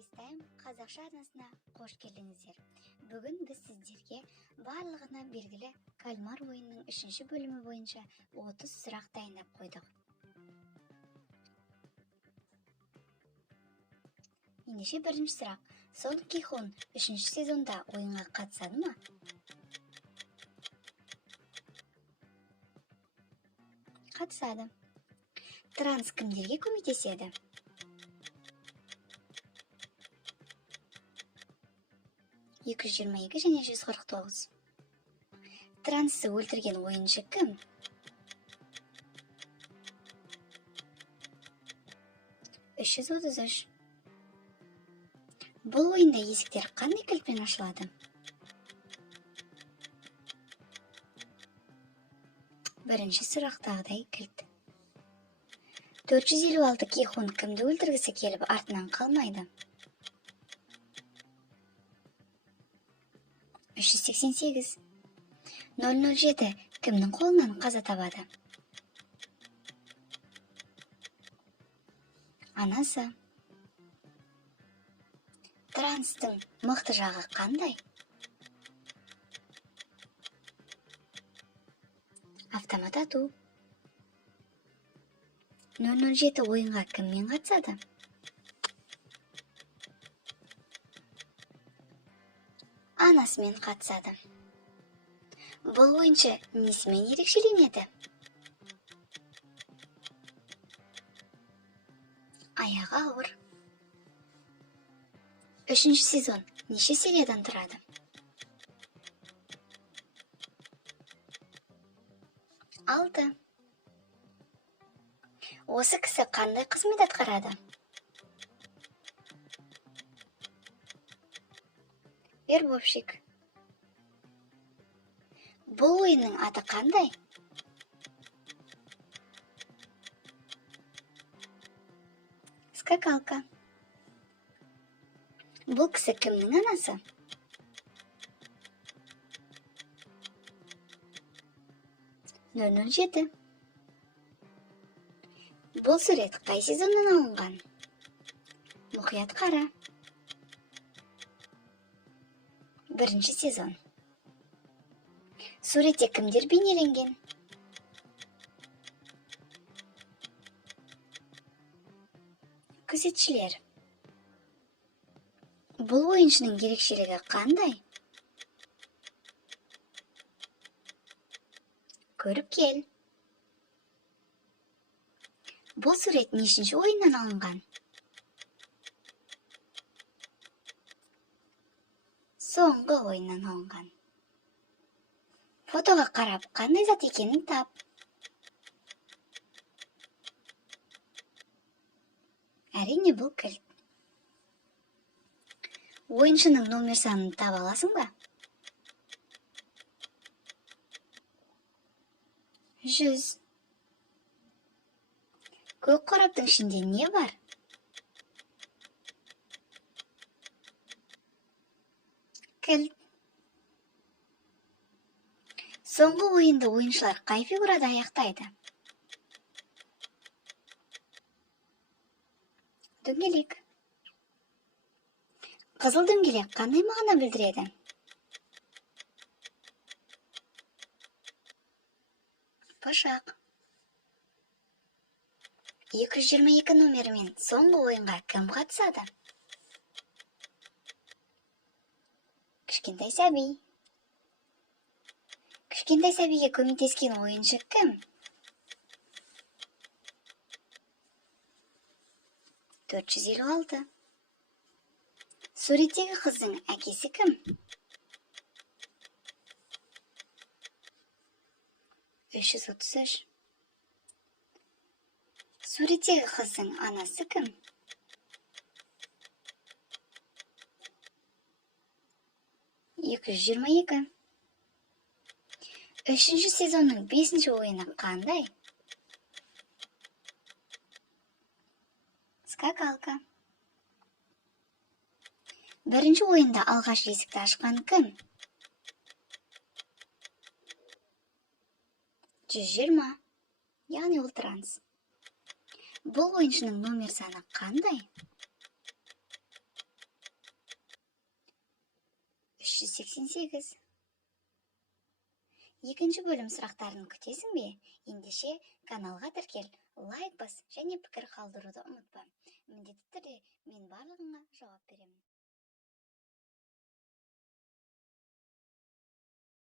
Freestyle қазақша арнасына қош келдіңіздер. Бүгін біз сіздерге барлығына белгілі кальмар ойынының 3-ші бөлімі бойынша 30 сұрақ дайындап қойдық. Ендеше бірінші сұрақ. Сон Ки-хон 3-ші сезонда ойынға қатысады ма? Қатысады. Транс кімдерге көмектеседі? (222 және 149). Трансты өлтірген ойыншы кім? (333). Бұл ойында есіктер қандай кілтпен ашылады? Бірінші сұрақтағыдай кілт. 456 Ки-хон кімді өлтіргісі келіп артынан қалмайды? 388. 007 кімнің қолынан қаза табады? Анасы. Транстың мықты жағы қандай? Автомат ату. 007 ойынға кіммен қатысады? Анасымен қатысады. Бұл ойыншы несімен ерекшеленеді? Аяғы ауыр. 3-ші сезон неше сериядан тұрады? 6. Осы кісі қандай қызмет атқарады? Вербовщик. Бұл ойынның аты қандай? Скакалка. Бұл кісі кімнің анасы? (007). Бұл сурет қай сезоннан алынған? Мұқият қара. 1-ші сезон. Суретте кімдер бейнеленген? Күзетшілер. Бұл ойыншының ерекшелігі қандай? Көріп кел. Бұл сурет нешінші ойыннан алынған? Соңғы ойыннан алынған. Фотоға қарап, қандай зат екенін тап. Әрине бұл кілт. Ойыншының номер санын таба аласың ба? 100. Көк қораптың ішінде не бар? Кілт. Соңғы ойынды ойыншылар қай фигурада аяқтайды? Дөңгелек. Қызыл дөңгелек қандай мағына білдіреді? Пышақ. 222 номерімен соңғы ойынға кім қатысады? Кішкентай сәби. Кішкентай сәбиге көмектескен ойыншы кім? 456. Суреттегі қыздың әкесі кім? 333. Суреттегі қыздың анасы кім? 222. 3-ші сезонның 5-ші ойыны қандай? Скакалка. 1-ші ойында алғаш есікті ашқан кім? 120. Яғни ол транс. Бұл ойыншының номер саны қандай? 388. Екінші бөлім сұрақтарын күтесің бе? Ендеше каналға тіркел, лайк бас және пікір қалдыруды ұмытпа. Міндетті түрде мен барлығыңа жауап беремін.